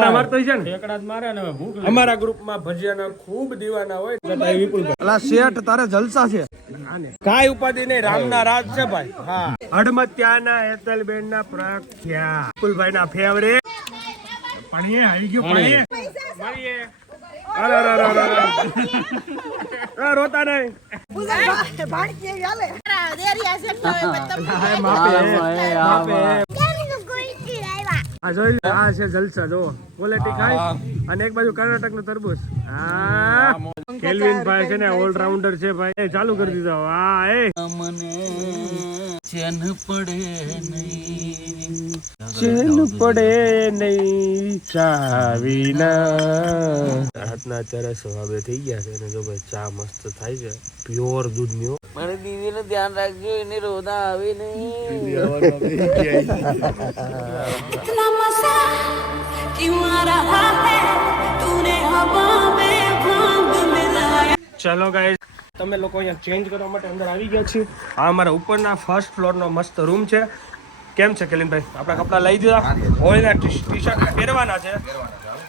ઠેકડા મારતો છે ને ઠેકડા જ મારે ને ભૂખ અમારા ગ્રુપમાં ભજીયાના ખૂબ દીવાના હોય વિપુલભાઈ અલા શેઠ તારે જલસા છે કાઈ ઉપાધિ નહીં રામના રાજ છે ભાઈ હા હડમત્યાના હેતલબેન ના પ્રખ્યા વિપુલભાઈ ના ફેવરેટ પાણીએ આવી ગયો પાણીએ મારીએ અરે રોતા નહીં આ છે જલસા જો ક્વોલિટી ખાય અને એક બાજુ કર્ણાટક નું તરબૂચ કેલ્વિન ભાઈ છે ને ઓલરાઉન્ડર છે ભાઈ ચાલુ કરી દીધો હા એ મને ચેન પડે નહીં ચાવીના રાતના અત્યારે સવારે થઈ ગયા છે અને જો ભાઈ ચા મસ્ત થાય છે પ્યોર દૂધની મારે દીદી નું ધ્યાન રાખજો એને રોના આવે નહીં ચલો ગાઈસ તમે લોકો અહીંયા ચેન્જ કરવા માટે અંદર આવી ગયા છીએ આ અમારા ઉપરના ફર્સ્ટ ફ્લોર નો મસ્ત રૂમ છે કેમ છે કેલિનભાઈ આપણા કપડા લઈ દીધા હોળીના ટી શર્ટ પહેરવાના છે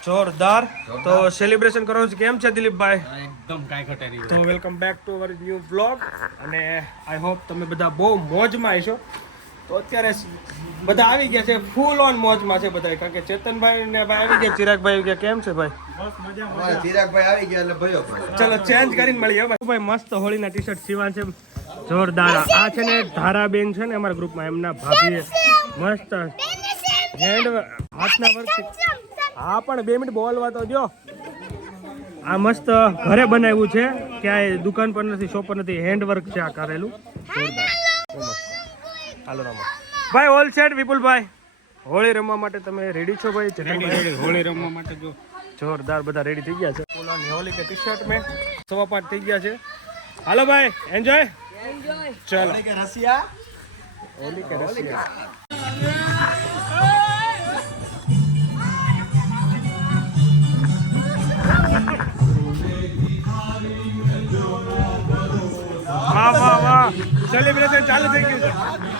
જોરદાર તો સેલિબ્રેશન કરો છો કેમ છે દિલીપભાઈ એકદમ કાઈ ઘટે નહીં તો welcome back to our new vlog અને આઈ હોપ તમે બધા બહુ મોજમાં હશો તો અત્યારે બધા આવી ગયા છે ફૂલ ઓન મોજમાં છે બધા કારણ કે ચેતનભાઈ ને ભાઈ આવી ગયા ચિરાગભાઈ ગયા કેમ છે ભાઈ બસ મજામાં ચિરાગભાઈ આવી ગયા એટલે ભયો ચલો ચેન્જ કરીને મળીએ ભાઈ મસ્ત હોળીના ટી શર્ટ સીવાન છે જોરદાર આ છે ને ધારાબેન છે ને અમારા ગ્રુપમાં એમના ભાભી મસ્ત હેન્ડ હાથના વર્ક હા પણ 2 મિનિટ બોલવા તો જો આ મસ્ત ઘરે બનાવ્યું છે ક્યાંય દુકાન પર નથી શોપ પર નથી હેન્ડ વર્ક છે આ કરેલું હાલો રામો ભાઈ ઓલ સેટ વિપુલભાઈ હોળી રમવા માટે તમે રેડી છો ભાઈ હોળી રમવા માટે જો જોરદાર બધા રેડી થઈ ગયા છે ફૂલાની હોળી કે ટી શર્ટ મેં 5:15 થઈ ગયા છે હાલો ભાઈ એન્જોય ચલો હોળી કે રસિયા વાહ વાહ વાહ સેલિબ્રેશન ચાલુ થઈ ગયું છે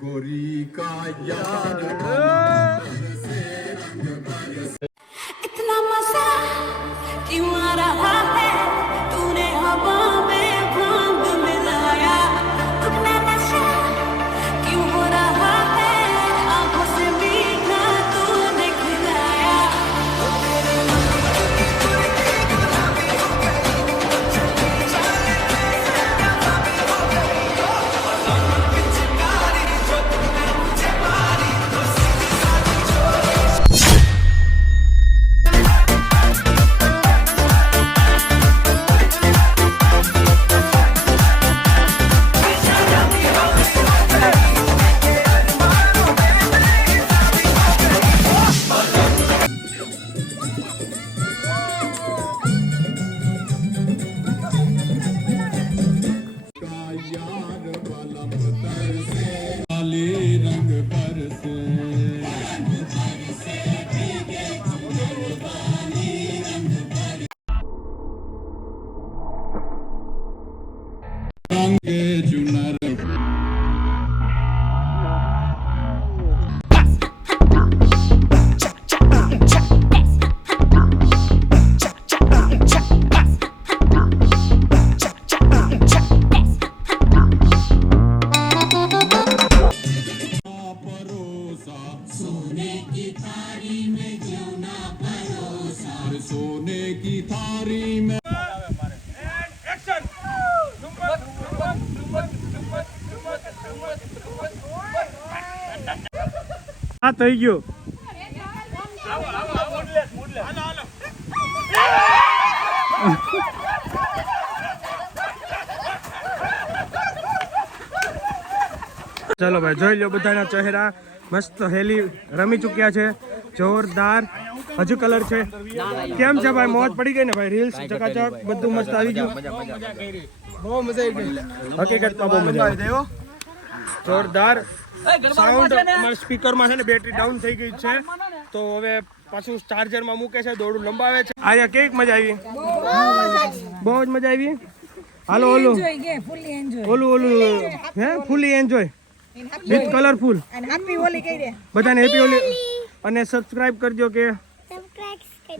गोरी का यार इतना मजा क्यों आ रहा है तूने हवा में भांग मिलाया अपना नशा क्यों हो रहा है आंखों से मीठा तूने खिलाया આ થઈ ગયું ચલો ભાઈ જોઈ લો બધાના ચહેરા મસ્ત હેલી રમી ચૂક્યા છે જોરદાર હજુ કલર છે કેમ છે ભાઈ મોજ પડી ગઈ ને ભાઈ રીલ્સ ચકાચક બધું મસ્ત આવી ગયું બહુ મજા આવી ગઈ હકીકતમાં બહુ મજા આવી જોરદાર સાઉન્ડ અમારા સ્પીકરમાં છે ને બેટરી ડાઉન થઈ ગઈ છે તો હવે પાછું ચાર્જરમાં મૂકે છે દોડું લંબાવે છે આજે કેવી મજા આવી બહુ જ મજા આવી હાલો ઓલું હે ફૂલી એન્જોય વિથ કલરફુલ. અને હેપી હોલી કહી દે. બધાને હેપી હોલી અને સબસ્ક્રાઇબ કરજો કે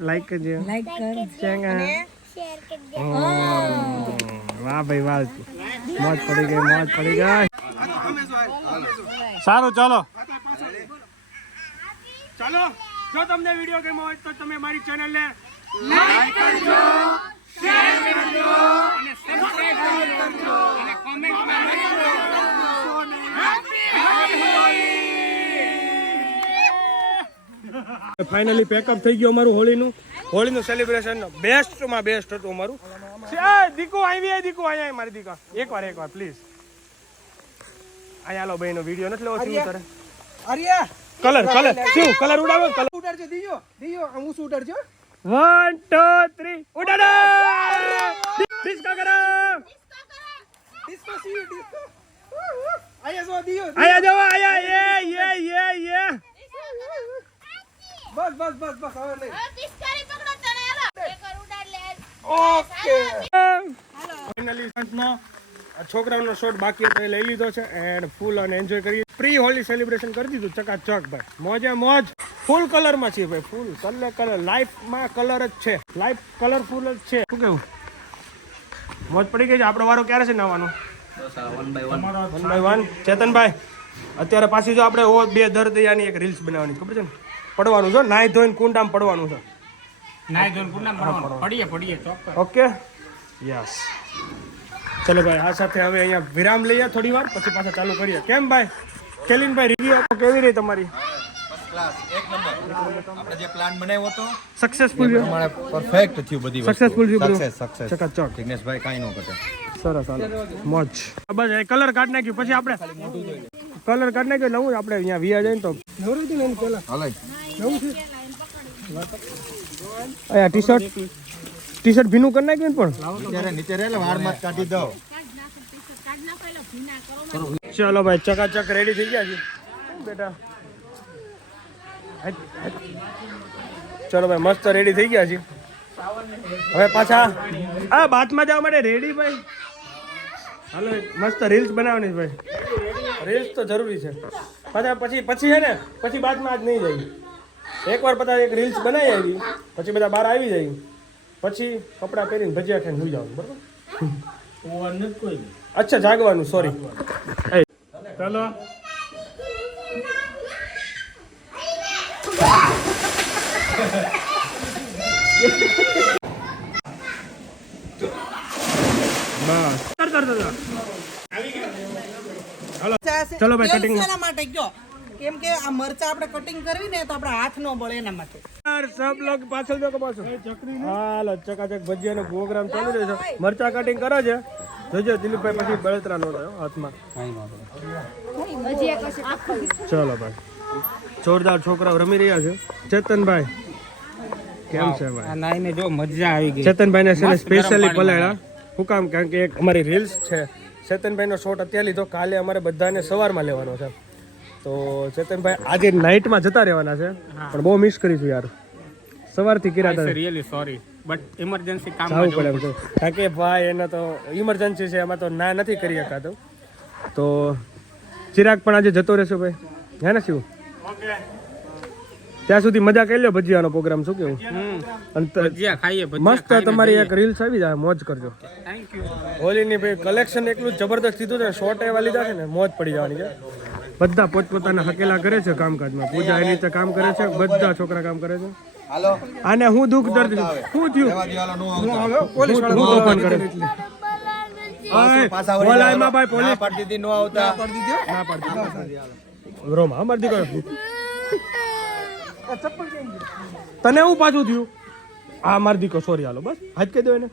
લાઈક કરજો. લાઈક કર. અને વાહ ભાઈ વાહ, મોજ પડી ગઈ, મોજ પડી ગઈ. સારું ચાલો ચાલો, જો તમને વિડીયો ગમ્યો હોય તો તમે મારી ચેનલને લાઈક કરજો, શેર કરજો અને સબસ્ક્રાઇબ કરજો અને કોમેન્ટમાં લખજો ફાઇનલી પેકઅપ થઈ ગયું અમારું હોળીનું સેલિબ્રેશન બેસ્ટમાં બેસ્ટ હતું અમારું. દીકુ આવી દીકુ અહીંયા મારી દીકા એકવાર પ્લીઝ અહીંયા લો ભાઈ નો વિડીયો નથી લેવો શું કરે અરિયા કલર શું કલર ઉડાવો કલર ઉડાડજો દીયો હું શું ઉડાડજો 1 2 3 ઉડાડો ડિસ્કો કરો ડિસ્કો સી ડિસ્કો આયા જો દીયો આયા જાઓ આયા યે બસ હવે નહીં પિસ્કારી પકડો તને હાલો એકવાર ઉડાડ લે. ઓકે ફાઇનલી નો છોકરાઓનો શોટ બાકી હતો એ લઈ લીધો છે એન્ડ ફૂલ અને એન્જોય કરી પ્રી હોલી સેલિબ્રેશન કરી દીધું ચકાચક ભાઈ મોજે મોજ ફૂલ કલરમાં છે ભાઈ ફૂલ કલર લાઈફમાં કલર જ છે લાઈફ કલરફુલ જ છે શું કેવું મોજ પડી ગઈ છે આપણો વારો ક્યારે છે નવાનો 1 by 1 ચેતનભાઈ અત્યારે પાછી જો આપણે ઓ બે દર દયાની એક રીલ્સ બનાવવાની ખબર છે ને પડવાનું છે નાઈ ધોઈને કુંડામાં પડવાનું છે પડીએ ચોક્કસ ઓકે યસ ચલો ભાઈ આ સાથે હવે અહીંયા વિરામ લઈએ થોડી વાર પછી પાછા ચાલુ કરીએ કેમ ભાઈ કેલિનભાઈ રિવ્યુ આપો કેવી રહી તમારી ક્લાસ એક નંબર આપણે જે પ્લાન બનાવ્યો હતો સક્સેસફુલ છે પ્રમાણે પરફેક્ટ થયું બધી વસ્તુ સક્સેસફુલ છે બ્રો સક્સેસ ચકાચક જિગ્નેશભાઈ કાઈ ન ઘટે સરસ હાલો મોજ બસ એ કલર કાઢ નાખ્યું પછી આપણે કલર કાઢ નાખ્યો નવું આપણે અહીંયા વિયા જઈને તો નવરું હતું ને એની પહેલા હાલે નવું છે અહીંયા ટી શર્ટ ભીનું કરી નાખ્યું ને પણ નીચે રહે વારમાં કાઢી દો ચલો ભાઈ ચકાચક રેડી થઈ ગયા છે બેટા ચલો ભાઈ મસ્ત રેડી થઈ ગયા છે હવે પાછા આ બાથમાં જવા માટે રેડી ભાઈ હાલો મસ્ત રીલ્સ બનાવવાની ભાઈ રીલ્સ તો જરૂરી છે પાછા પછી છે ને પછી બાથમાં આજ નહીં જાય એકવાર બધા એક રીલ્સ બનાવી આવી પછી બધા બહાર આવી જાય પછી કપડાં પહેરીને ભજીયા ખાઈને સુઈ જવાનું બરાબર અચ્છા જાગવાનું સોરી ચાલો ચલો ભાઈ કટિંગ શેના માટે કયો કેમ કે આ મરચા આપણે કટિંગ કરવી ને તો આપણા હાથ નો બળે એના માટે સબ લોગ પાછળ જો કે પાછળ હાલો ચકાચક ભજીયાનો પ્રોગ્રામ ચાલુ રહ્યો છે મરચા કટિંગ કરે છે જોજો દિલીપભાઈ પછી બળતરા નો થયો હાથમાં ચલો ભાઈ જોરદાર છોકરાઓ રમી રહ્યા છે ચેતનભાઈ કેમ છે ભાઈ નાઈને જો મજા આવી ગઈ ચેતનભાઈ ને છે ને સ્પેશિયલી પલાળ્યા શું કામ કારણ કે એક અમારી રીલ્સ છે ચેતનભાઈ નો શોટ અત્યારે લીધો કાલે અમારે બધાને સવારમાં લેવાનો છે તો ચેતનભાઈ આજે નાઇટમાં જતા રહેવાના છે પણ બહુ મિસ કરીશું યાર સવારથી કર્યા હતા રિયલી સોરી બટ ઇમરજન્સી કામ જવું પડે એમ છે કારણ કે ભાઈ એને તો ઇમરજન્સી છે એમાં તો ના નથી કરી શકાતો તો ચિરાગ પણ આજે જતો રહેશે ભાઈ હે ને શું ત્યાં સુધી મજા કરી લો ભજીયાનો પ્રોગ્રામ શું કેવું ભજીયા ખાઈએ મસ્ત તમારી એક રીલ્સ આવી જાય મોજ કરજો થેન્ક યુ હોલીની ભાઈ કલેક્શન એટલું જબરદસ્ત કીધું છે શોર્ટ એવા લીધા છે ને મોજ પડી જવાની છે બધા પોતપોતાના હકેલા કરે છે કામકાજમાં પૂજા એની રીતે કામ કરે છે બધા છોકરા કામ કરે છે હાલો આને હું દુઃખ દર્દ શું થયું પોલીસ હું તોફાન કરે પાછા બોલાયમાં ભાઈ પોલીસ પાડી દીધી નો આવતા ના પાડતી રોમા અમાર દીકરો તને હું પાછું થયું આ માર દીકરો સોરી હાલો બસ હાથ કહી દો એને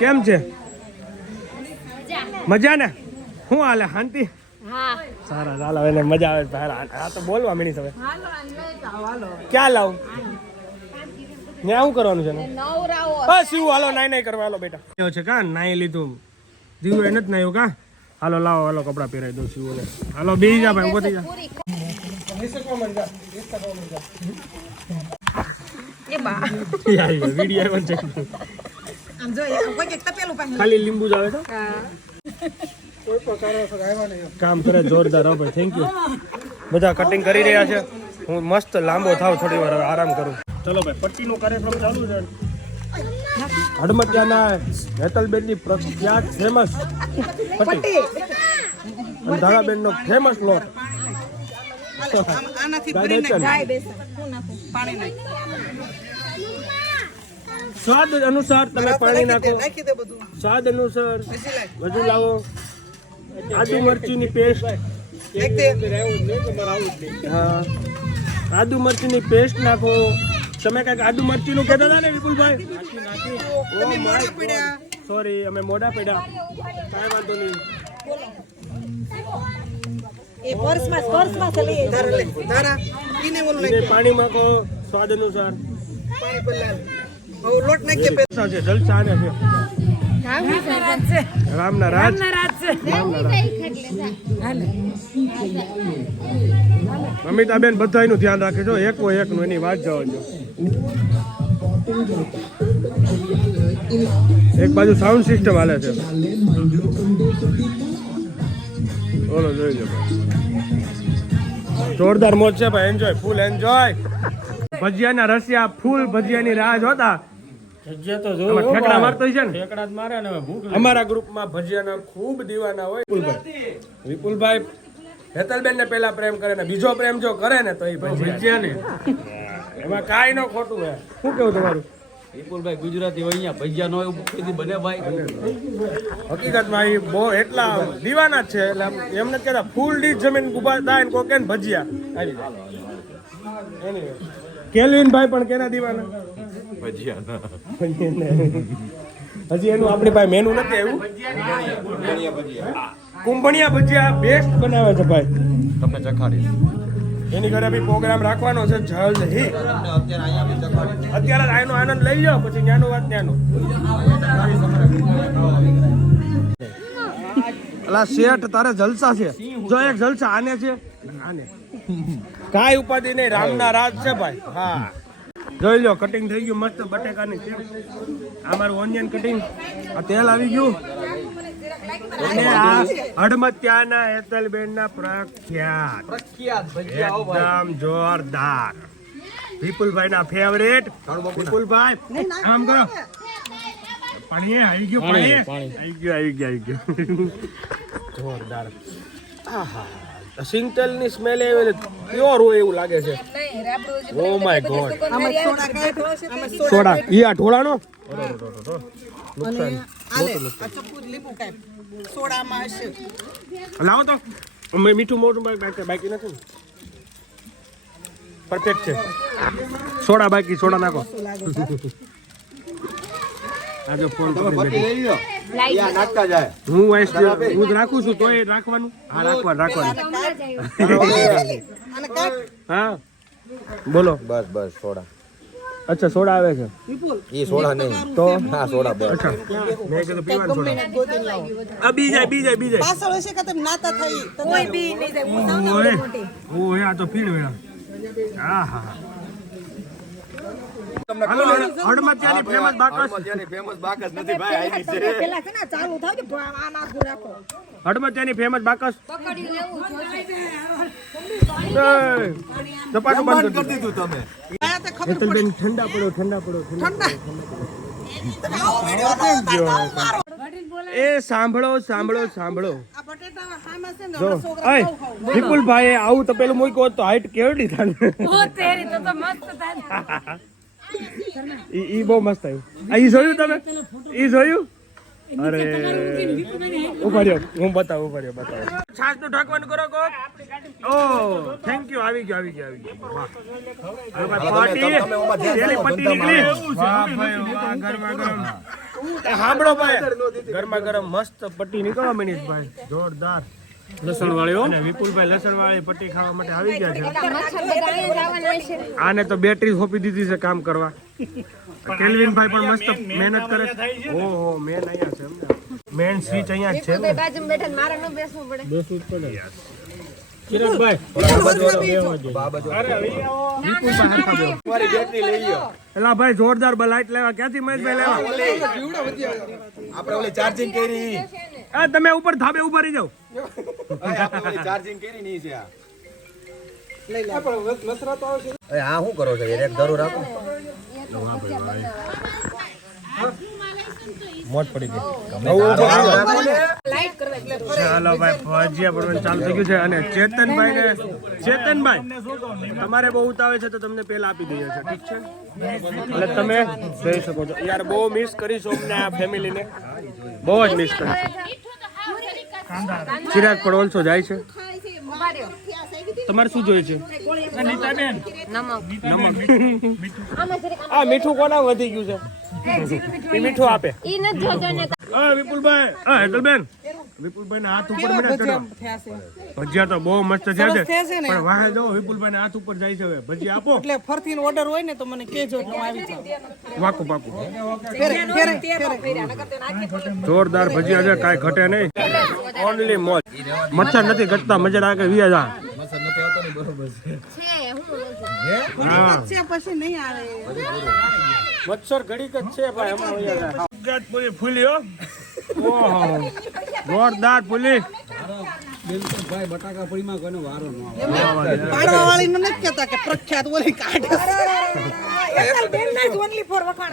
કેમ છે મજા ને શું હાલે શાંતિ સારા ચાલો એને મજા આવે આ તો બોલવા મળી હવે ક્યાં લાવ ત્યાં શું કરવાનું છે બસ શું હાલો નાઈ કરવા હાલો બેટા છે કા નાઈ લીધું દીવું એને જ નાયું કા હાલો લાવો હાલો કપડા પહેરાવી દઉં છું હાલો બેસી જા ભાઈ ઉભો થઈ જા વિડીયો આમ જો કોઈ એક તપેલું પાસે ખાલી લીંબુ જ આવે છે કામ કરે જોરદાર. હો ભાઈ, થેન્ક યુ. બધા કટિંગ કરી રહ્યા છે. હું મસ્ત લાંબો થાવ થોડી વાર, હવે આરામ કરું. ચલો ભાઈ, પટ્ટીનો કાર્યક્રમ ચાલુ છે. હડમતિયાના હેતલબેનની પ્રખ્યાત ફેમસ પટ્ટી અને ધારાબેનનો ફેમસ લોટ. આનાથી Direction. પાણી નાખ. સ્વાદ અનુસાર તમે પાણી નાખો. નાખી દે બધું. સ્વાદ અનુસાર હજી લાય. વધુ લાવો. આદુ મરચીની પેસ્ટ. નાખ દે. હા, આદુ મરચીની પેસ્ટ નાખો. તમે કઈક આદુ મરચીનું કહેતા હતા ને વિપુલભાઈ? તમે મોડા પડ્યા. સોરી, અમે મોઢા પડ્યા. કાંઈ વાંધો નહીં. ધારા લે. ધારા. ઈને ઓલું એને નાખ. પાણી નાખો સ્વાદ અનુસાર. પાણી પલાળ. હવે લોટ નાખીએ પેલા. જલસા છે, જલસા આને છે. રામના રાજ. અમિતાબેન બધાયનું ધ્યાન રાખે છો, એકનો એકનું, એની વાત જવા દો. એક બાજુ સાઉન્ડ સિસ્ટમ હાલે છે. બોલો, જોઈ લો ભાઈ. જોરદાર મોજ છે ભાઈ. Enjoy, full enjoy. ભજીયાના રસિયા ફૂલ ભજીયાની રાહ જોતા. ભજીયા તો આમાં ઠેકડા મારતો હોય છે ને. ઠેકડા જ મારે ને હવે ભૂખ અમારા ગ્રુપમાં ભજીયાના ખૂબ દીવાના હોય. વિપુલભાઈ હેતલબેન ને પેલા પ્રેમ કરે ને બીજો પ્રેમ જો કરે ને તો એ ભજીયા ને એમાં કાંઈ ન ખોટું હે. શું કેવું તમારું? વિપુલભાઈ ગુજરાતી હોય અહીંયા ભજીયા નો એવું બને ભાઈ. હકીકતમાં એ બહુ એટલા દીવાના જ છે. એટલે એમ નથી કહેતા ફૂલ ડીશ જમીન ઉભા થાય ને કોઈ કે ને ભજીયા આવી જાય. Anyway, કેલ્વિનભાઈ પણ કેના દીવાના? હજી એનું આપણી પાસે મેનુ નથી આવ્યું. કુંભણિયા ભજીયા બેસ્ટ બનાવે છે ભાઈ. તમને ચખાડીશ. એની ઘરે બી પ્રોગ્રામ રાખવાનો છે જલ્દી. અત્યારે આનો આનંદ લઈ જાઓ, પછી ત્યાંનું વાત ત્યાંનું. અલા શેઠ, તારે જલસા છે. જો એક જલસા આને છે, આને કાંઈ ઉપાધિ નહીં. રામના રાજ છે ભાઈ. હા, જોઈ લો, કટિંગ થઈ ગયું મસ્ત બટેકાની. આ મારું ઓનિયન કટિંગ. આ તેલ આવી ગયું. અને આ હડમતિયાના હેતલબેનના પ્રખ્યાત એકદમ જોરદાર વિપુલભાઈના ફેવરેટ. વિપુલભાઈ આમ કરો. પાણી આવી ગયું. પાણી આવી ગયું. જોરદાર. આહા, સિંગતેલની સ્મેલ એવી પ્યોર હોય એવું લાગે છે. Oh my God. આમાં સોડા કાઢો. આમાં સોડા ઈ આ ઢોળાનો. અને આલે આ ચપ્પુ લીંબુ કાઢ. સોડામાં હશે. લાવો તો. મીઠું મોઢું બાકી નથી ને? પરફેક્ટ છે. સોડા બાકી, સોડા નાખો. આ જો ફોન પટ્ટી લઈ લો. યા નાખતા જાય. હું જ રાખું છું તોય રાખવાનું. હા, રાખવાનું. અને કાઢ. હા, બોલો. બસ સોડા. અચ્છા, સોડા આવે છે. વિપુલ એ સોડા નહીં. તો હા, સોડા બસ. અચ્છા, મેં કીધું પીવાનું સોડા. ગોતીને લાવો. આ બીજાય. પાછળ હશે કે તમે નાતા થઈ. કોઈ બી નહીં ઓય, આ તો પીણ વેળા. આહા. હાલો, હડમતિયાની ફેમસ બાકસ. ફેમસ બાકસ નથી ભાઈ, આની છે. પેલા છે ને ચાલુ થાય કે આ નાખું રાખો. હડમતિયાની ફેમસ બાકસ. પકડી લેવું જોઈએ. ચપાટું બંધ કરી કરી દીધું તમે. આયા તે ખબર હેતલબેન, ઠંડા પડો. ઠંડા. એ સાંભળો. આ બટેટા ખામાં છે ને જો અમારા છોકરા અય, બહુ ખાવ. વિપુલભાઈ આવું તો પેલું મૂક્યું હોત તો હાઈટ કેવડી થાય. ઈ બહુ મસ્ત આવ્યું. ઈ જોયું તમે? ઈ જોયું? અરે ઉભા રહ્યો, હું બતાવું. છાસ નું ઢાંકવાનું કરો કોક. ઓ થેન્ક યુ. આવી ગયો. વાહ. હવે પાટી પેલી પટ્ટી નીકળી. વાહ ભાઈ વાહ. ગરમા ગરમ. સાંભળો ભાઈ, ગરમા ગરમ મસ્ત પટ્ટી નીકળવા માંડી છે ભાઈ. જોરદાર. લસણ વાળ્યો. અને વિપુલભાઈ લસણ વાળી પટ્ટી ખાવા માટે આવી ગયા છે. મચ્છર બધા અહીંયા જ આવવાના છે. આને તો બેટરી સોંપી દીધી છે કામ કરવા. કેલ્વિનભાઈ પણ મસ્ત મહેનત કરે છે. ઓહો, મેન અહીંયા છે એમ ને. મેન સ્વિચ અહીંયા જ છે ને. વિપુલભાઈ બાજુમાં બેઠા ને મારે ન બેસવું પડે. કિરણભાઈ તમારી બેટરી લઈ લ્યો. એલા ભાઈ જોરદાર લાઈટ લેવા ક્યાંથી મહેશભાઈ લેવા? આપણે ઓલી ચાર્જિંગ કરી. આ તમે ઉપર ધાબે ઉભા રહી જાઓ. ચાર્જિંગ કરી નહીં છે આ આ શું કરો છો એક ધરું રાખો મોજ પડી ગઈ. ચાલો ભાઈ ભજીયા પડવાનું ચાલુ થઈ ગયું છે અને ચેતનભાઈ તમારે બહુ ઉતાવે છે તો તમને પહેલા આપી દઈએ છે, ઠીક છે? એટલે તમે જઈ શકો છો. યાર બહુ મિસ કરીશું અમને આ ફેમિલીને, બહુ જ મિસ કરીશું. ચિરાગ પણ ઓલસો જાય છે. તમારે શું જોઈએ છે? આ મીઠું કોના વધી ગયું છે? એ મીઠું આપે. ઈ નથી જોજો ને વિપુલભાઈ, હેતલબેન, વિપુલભાઈ ના હાથ ઉપર મને ચડો. ભજીયા તો બહુ મસ્ત થયા છે, પણ વાહે જો વિપુલભાઈ ના હાથ ઉપર જાય છે. હવે ભજીયા આપો. એટલે ફરથી ઓર્ડર હોય ને તો મને કહેજો એટલે હું આવી જાઉં. પાકું પાકું. ફેરે. જોરદાર ભજીયા છે, કાંઈ ઘટે નહીં. ઓનલી મોજ. મચ્છર નથી ઘટતા, મજા આવે કે વિયા જા. છે હું પછી નહીં આવે. મચ્છર ઘડીક જ છે ભાઈ, હમણાં વિયા જા. પૂરી ફૂલી હો. ઓહો, જોરદાર ફૂલી. ભાઈ બટાકા પડીમાં કોઈને વારો ન આવે. પાડવાવાળી ને નથી કહેતા કે પ્રખ્યાત ઓલી કાઢે.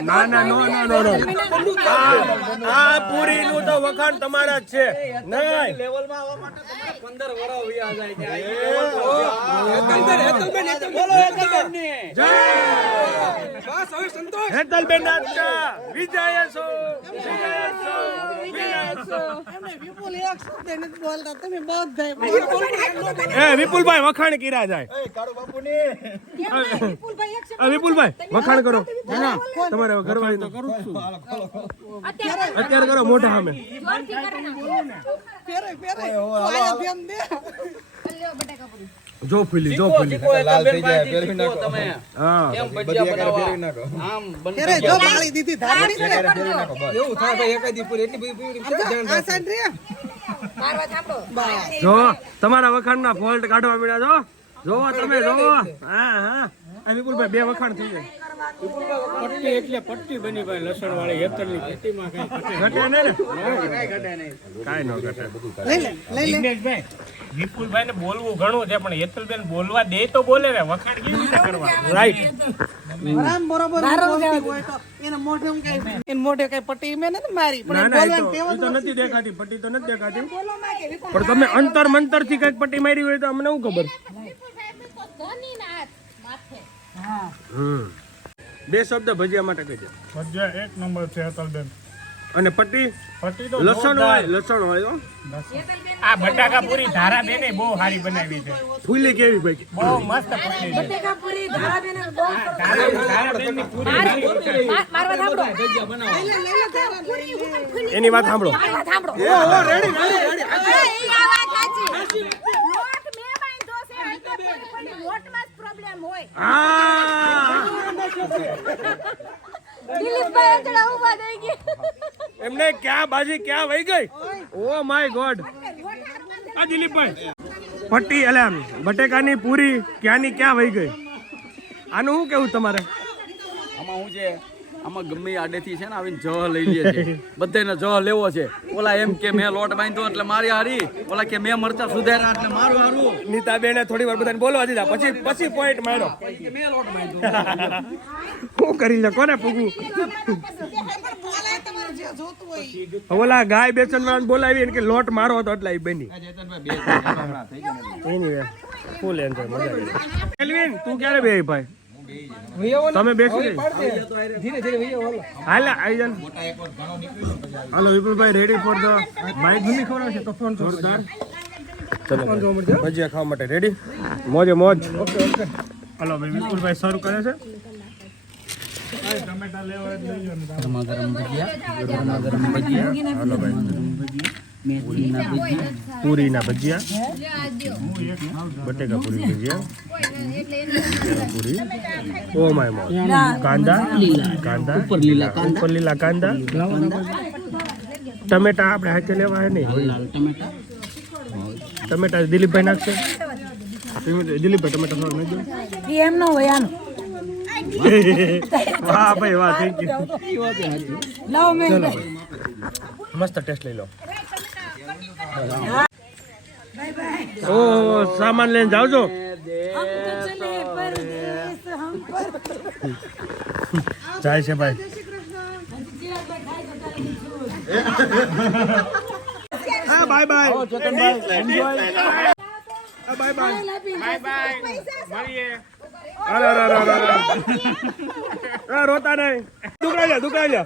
ના ના નો નો નો નો. આ પૂરી નું તો વખાણ તમારા જ છે. નહીં લેવલમાં આવવા માટે તમારે 15 વરા વ્યા જાય કે હેતલબેન નાચતા વિજય છો. એમને વિપુલ એક શબ્દ નથી બોલતા, તમે બધા એ વિપુલભાઈ વખાણ કર્યા જાય. વિપુલભાઈ વખાણ કરો. તમારે ઘરવાળી તો કરું છું. અત્યારે કરો મોઢા સામે. ફેરે આયા ધ્યાન દે. જો ફૂલી જો ફૂલી. લાલ થઈ જાય ફેરવી નાખો તમે હા એમ બધી ભજીયા એકવાર બનાવવા ફેરવી નાખો આમ બને ફેરે જો બાળી દીધી ધાબળી છે. ફેરવી નાખો બસ એવું થાય ભાઈ એકાદી પૂરી એટલી બધી પૂરી આ સાઈડ રે. જો તમારા વખાણના ફોલ્ટ કાઢવા મળ્યા. જો જોવો તમે જોવો. હા હા આ વિપુલભાઈ બે વખાણ થઈ જાય. પટ્ટી એટલે પટ્ટી બની ભાઈ લસણ વાળી હેતલની પટ્ટીમાં કઈ ઘટે નહીં ને? કાંઈ ન ઘટે. લઈ લે. જિગ્નેશભાઈ વિપુલભાઈ ને બોલવું ઘણું છે પણ હેતલબેન બોલવા દે તો બોલે ને, વખાણ કેવી રીતે કરવા? રાઈટ. આરામ બરોબર બોલતી હોય તો એને મોઢે હું કઈ એને મોઢે કઈ પટ્ટી મેં નથી મારી પણ ના એને ના એ બોલવાનું તો ટેવ નથી દેખાતી, પટ્ટી તો નથી દેખાતી. પણ તમે અંતર મંતર થી કઈક પટ્ટી મારી હોય તો અમને શું ખબર? બે શબ્દ ભજીયા માટે કહેજો. ભજીયા એક નંબર છે હેતલબેન. અને પટ્ટી પટ્ટી તો લસણ હોય, લસણ હોય હો. આ બટાકા પૂરી ધારા બેને બહુ સારી બનાવી છે, ફૂલી કેવી ભાઈ? બહુ મસ્ત પટ્ટી છે. ધારા બેનની પૂરી એની વાત સાંભળો. એમને ક્યાં બાજી ક્યાં વહી ગઈ? Oh my God. આ દિલીપભાઈ પટ્ટી એટલે આમ બટેકાની પૂરી ક્યાંની ક્યાં વહી ગઈ? આનું શું કેવું તમારે? આમાં હું છે આમાં ગમે આડેથી છે ને આવીને જહ લઈ લે છે, બધાને જહ લેવો છે. ઓલા એમ કે મેં લોટ બાંધ્યો એટલે મારી હારી, ઓલા કે મેં મરચા સુધાર્યા એટલે મારું હારું. નીતાબેને થોડી વાર બધાને બોલવા દીધા, પછી પોઈન્ટ માર્યો. મેં લોટ બાંધ્યો. શું કરી લે, કોને પૂગવું? બોલાય તમારે જે જોતું હોય. ઓલા ગાય બેચન વાળાને બોલાવી કે લોટ મારો હતો એટલે બની એની ફૂલ એન્જોય મજા આવી. એલ્વિન તું ક્યારે બે ભાઈ? તમે બેસી હાલ આવી જાન. હાલો વિપુલભાઈ રેડી ફોર ધ બાઇક ઘણી ખવડાવે છે તો ફોન જોરદાર. ચલો ભજીયા ખાવા માટે રેડી, મોજે મોજ. ઓકે ઓકે હાલો ભાઈ વિપુલભાઈ શરૂ કરે છે. ટમેટા લેવા લઈ જાઓ ને. ગરમા ગરમ ભજીયા, ગરમા ગરમ ભજીયા. હાલો ભાઈ મેથીના ભજીયા, પૂરીના ભજીયા, બટેકા પૂરી ભજીયા, પૂરી. ઓ માય મોજ. કાંદા કાંદા ઉપર લીલા કાંદા, ઉપર લીલા કાંદા, ટમેટા આપણે હાથે લેવા હે નહીં. લાલ ટમેટા. ટમેટા દિલીપભાઈ નાખશે. દિલીપભાઈ ટમેટા થોડા નાખજો. એમ ન હોય આનું. વાહ ભાઈ વાહ, થેન્ક યુ. લાવો મેં મસ્ત ટેસ્ટ લઈ લો. ઓહો સામાન લઈને જાવ છો જાય છે ભાઈ હા bye bye bye bye bye bye મળીએ. અરે અરે અરે રોતા નહીં દુકડા જા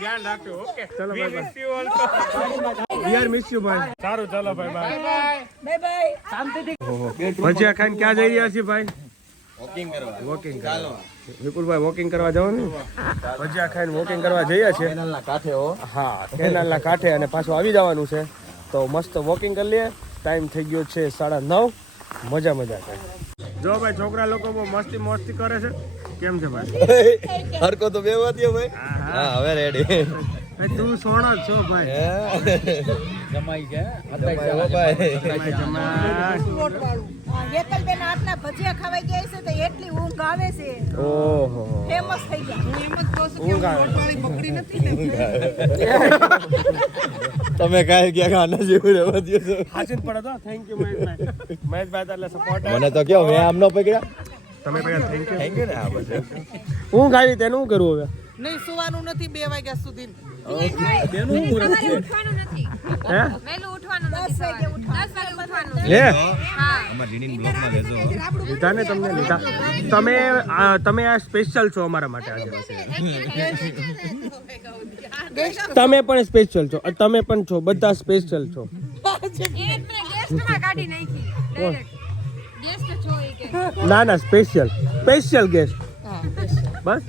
ધ્યાન રાખજો. ઓકે ચલો, We bye bye. miss you also. We are miss you ભાઈ સારું ચાલો ભાઈ બાય બાય. ભજીયા ખાઈને ક્યાં જઈ રહ્યા છીએ ભાઈ વોકિંગ કરવા વોકિંગ વિપુલભાઈ વોકિંગ કરવા જાવ ને ભજીયા ખાઈને વોકિંગ કરવા જઈએ છીએ કેનાલના કાંઠે હો. હા કેનાલના કાંઠે અને પાછું આવી જવાનું છે તો મસ્ત વોકિંગ કરી લઈએ ટાઈમ થઈ ગયો છે 9:30 મજા થાય જો ભાઈ છોકરા લોકો બહુ મસ્તી કરે છે કેમ છે ભાઈ હરકો તો બેવા દ્યો ભાઈ. હા હવે રેડી. તું સોણો જ છો ભાઈ જમાઈ છે જમાય હો ભાઈ. હેતલબેન આટલા ભજીયા ખવાઈ ગયા છે તો એટલી ઊંઘ આવે છે ઓહો ફેમસ થઈ ગયા હું એમ જ કહું છું ઊંઘ કે આવે. લોટવાળી બકરી નથી ને તમે કાંઈ ક્યાંક આના જેવું રહેવા દ્યો છો. હાસિલ પડે તો થેન્ક યુ મહેશભાઈ એટલે સપોર્ટ મને તો કયો મેં આમ ન પકડ્યા. તમે પહેલા થેન્ક યુ થેન્ક યુ ને આ બધું. ઊંઘ આવી તેનું શું કરવું હવે નહીં સુવાનું નથી 2 વાગ્યા સુધી બેનું મુહૂર્ત છે. ઉઠવાનું નથી હે વહેલું ઉઠવાનું નથી 10 વાગે ઉઠવાનું લે હા અમારા રીડિંગ બ્લોકમાં લેજો લીધા ને તમને લીધા તમે આ સ્પેશિયલ છો અમારા માટે આજે તમે પણ સ્પેશિયલ છો તમે પણ છો બધા સ્પેશિયલ છો ગેસ્ટમાં કાઢી નાખી ગેસ્ટ છો એ કે ના સ્પેશિયલ ગેસ્ટ બસ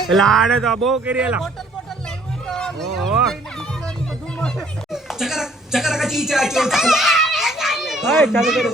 એટલે આને તો બહુ કરી એલા બોટલ લાવ્યું તો ઓહો બિસ્લરી બધું મળે હાય ચાલુ કરો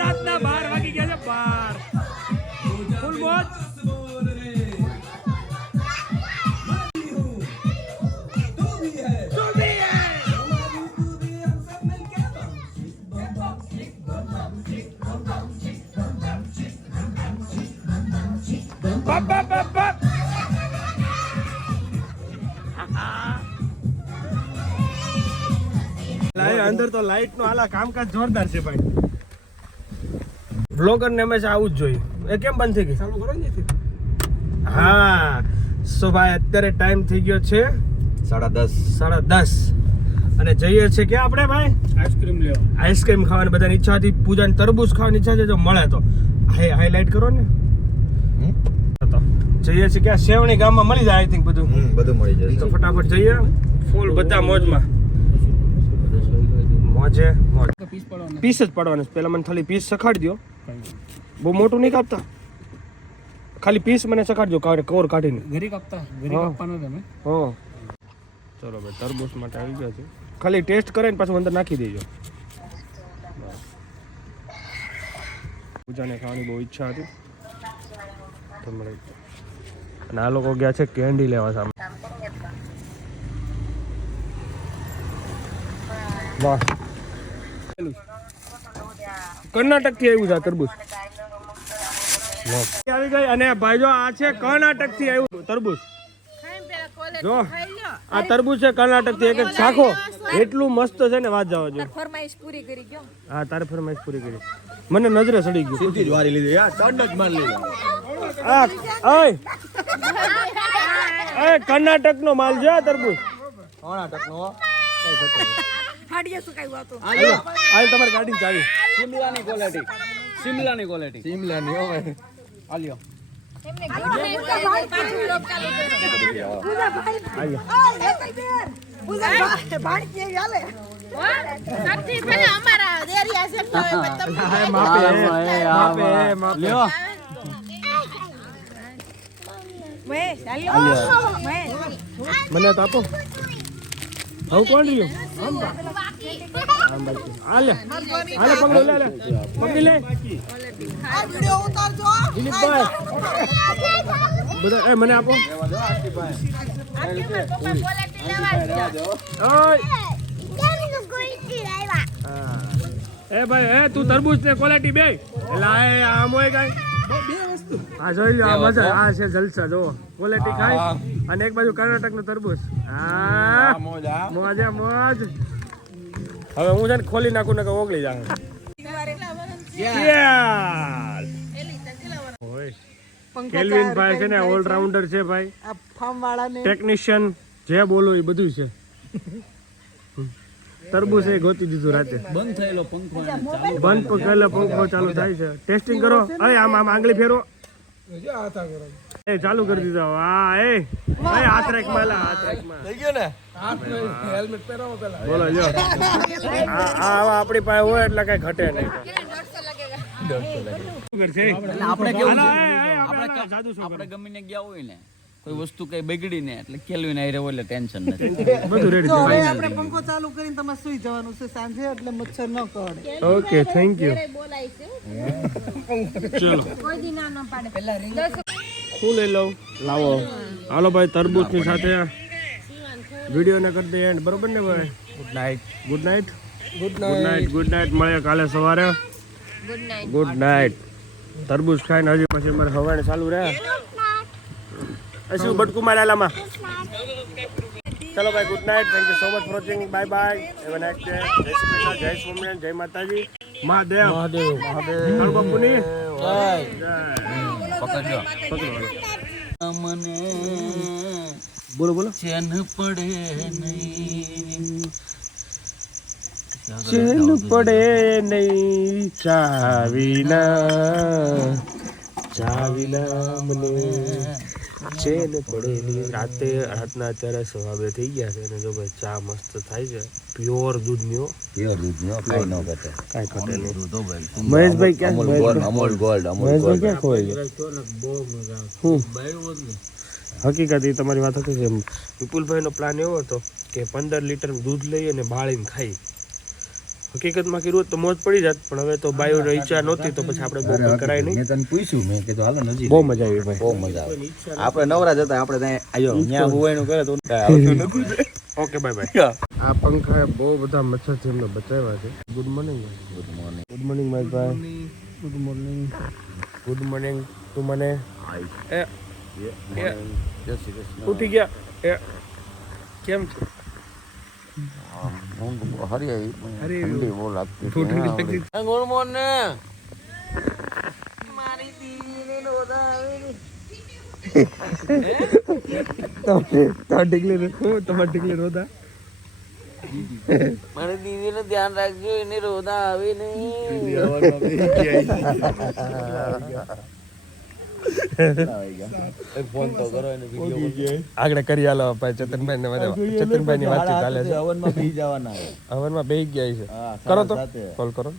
રાતના 12 વાગી ગયા છે 12 ફૂલ મોજ અંદર તો લાઈટ નો હાલા કામકાજ જોરદાર છે ભાઈ બ્લોગર ને હંમેશા આવું જ જોઈએ એ કેમ બંધ થઈ ગઈ ચાલુ કરો ને હા સો ભાઈ અત્યારે ટાઈમ થઈ ગયો છે 10:30 અને જઈએ છે કે આપણે ભાઈ આઈસ્ક્રીમ ખાવાની બધાની ઈચ્છા હતી પૂજાની તરબૂચ ખાવાની ઈચ્છા છે જો મળે તો હાઈલાઈટ કરો ને તો જઈએ છે કે સેવણી ગામમાં મળી જાય આઈ થિંક બધું બધું મળી જશે. તો ફટાફટ જઈએ ફૂલ બધા મોજમાં મોજે મોજ પીસ જ પાડવાનું છે પહેલા મને ખાલી પીસ સખાડી દો બહુ મોટું નહીં કાપતા ખાલી પીસ મને સખાડજો કોર કાઢીને ઘરે કાપવાનો તમે હા ચલો ભાઈ તરબૂચ માટે આવી ગયા છે ખાલી ટેસ્ટ કરીને પાછું અંદર નાખી દેજો પૂજાને ખાવાની બહુ ઈચ્છા હતી તો મળે અને આ લોકો ગયા છે કેન્ડી લેવા સામે વાહ કર્ણાટક થી આવ્યું છે આ તરબૂચ આવી ગઈ અને ભાઈ જો આ છે કર્ણાટક થી આવ્યું તરબૂચ જો આ તરબૂચ છે કર્ણાટક થી એક ચાખો એટલું મસ્ત છે ને વાત જવા જો. ફરમાઈશ પૂરી કરી ગયો. હા તારે ફરમાઈશ પૂરી કરી. મને નજરે સડી ગયું. સીધી જ વારી લીધી યાર દંડ જ મારી લીધો આ ઓય કર્ણાટકનો માલ છે આ તરબૂચ. કર્ણાટકનો ફાડીએ સુકાયું હતું આ તમારી ગાડી ચાવી. શિમલાની ક્વોલિટી શિમલાની ક્વોલિટી શિમલાની હો ભાઈ આલ્યો પાછું લોક ચાલુ કર્યો. ભાડકી હાલે સૌથી પહેલા અમારા દેરિયા છે તો તમને લ્યો મહેશ હાલો મહેશ મને તો આપો. હવે કોણ રહ્યું? હાલે હાલે પકડો લે પકડી લે આ વિડિયો ઉતારજો દિલીપભાઈ બધા એ મને આપો. ઓય એ ભાઈ એ તું તરબૂચ ને ક્વોલિટી બે લાય આમ હોય કઈ આ જોઈ લો આ મજા આ છે જલસા જો ક્વોલિટી ખાય અને એક બાજુ કર્ણાટક નું તરબૂચ હા મોજ મોજ. હવે હું છે ને ખોલી નાખું ને કે ઓગળી જાય. કેલ્વિન ભાઈ છે ને ઓલરાઉન્ડર છે ભાઈ આ ફાર્મ વાળાને ટેકનિશિયન જે બોલો એ બધું છે. તરબૂચ એ ગોતી દીધું રાતે બંધ થયેલો પંખો બંધ કરેલો પંખો ચાલુ થાય છે. ટેસ્ટિંગ કરો. અરે આમ આમ આંગળી ફેરો એ ચાલુ કરી દીધો. હા એ હાથ રાખ માલા હાથ રાખ માં થઈ ગયો ને બોલો લ્યો આ આપણી પાસે હોય એટલે કઈ ઘટે નહીં. આપણે કેવું છે આપણે ગમીને ગયા હોય ને કોઈ વસ્તુ કઈ બગડી ને એટલે કેલવીન આઈ રહ્યો એટલે ટેન્શન નથી બધું રેડી તો છે. હવે આપણે પંખો ચાલુ કરીને તમારે સુઈ જવાનું છે સાંજે એટલે મચ્છર ન કરડે ઓકે થેન્ક યુ. ચલો કોઈ દી ના ન પાડે. હું લઈ લઉં લાવો હાલો ભાઈ તરબૂચ ની સાથે વિડીયો ને કરી દે એન્ડ બરોબર ને ભાઈ. Good night good night good night good night મળે કાલે સવારે. Good night. Good night. તરબૂચ ખાઈને હજી પછી મારે હવાને ચાલુ રહે. શું બટકું મારે આલામાં. ચલો ભાઈ good night. Thank you so much for watching. Bye bye. Have a nice day. જય શ્રી કૃષ્ણ જય સ્વામિનારાયણ જય માતાજી મહાદેવ મહાદેવ મહાદેવ બાપુની જય. પકડજો મને બોલો બોલો. ચેન પડે નહીં ચેન પડે નહીં ચાવીના મને ચેન પડે નહીં. રાતના અત્યારે સવા 2 થઈ ગયા છે અને જો ભાઈ ચા મસ્ત થાય છે પ્યોર દૂધની. કઈ ન કરતે કાંઈ ઘટે નહીં. ભાઈ મહેશભાઈ ક્યાં અમૂલ ગોલ્ડ મહેશભાઈ ક્યાં ખોવાઈ ગયા? હું હકીકત એ તમારી વાત હતી છે. વિપુલભાઈનો પ્લાન એવો હતો કે 15 લીટર દૂધ લઈ અને બાળીને ખાઈ. હકીકતમાં કીધું તો મોજ પડી જાત પણ હવે તો બાયોની ઈચ્છા નહોતી તો પછી આપણે બહુ કરાય નહીં. મેં તને પૂછ્યું મેં કીધું હાલો નજીક બહુ મજા આવી ભાઈ. બહુ મજા આવે આપણે નવરા જતા આપણે ત્યાં આયો ન્યા હુવાયનું કરે તો આવતું નથી. Okay bye bye. આ પંખા બહુ બધા મચ્છરથી એમને બચાવ્યા છે. Good morning good morning good morning my ભાઈ. ગુડ મોર્નિંગ ગુડ મોર્નિંગ તું મને એ જય શ્રી કૃષ્ણ ઉઠી ગયા એ કેમ છે? હરિયાઈ ઠંડી બહુ લાગતી ઠંડી લાગતી. ગુડ મોર્નિંગ મારી દીવીને નોંધાવી તમારા ઢીકલી રોતા મારી દીદીનું ધ્યાન રાખજો એને રોદા આવે નહીં ફોન તો કરો એને વિડિયો આગળ કરી આલો ભાઈ ચેતનભાઈ ને ચેતનભાઈ ની વાતચીત ચાલે છે. હવનમાં પી જવાના હવનમાં બેહી ગયા છે. હા, કરો તો સાથે. કોલ કરો.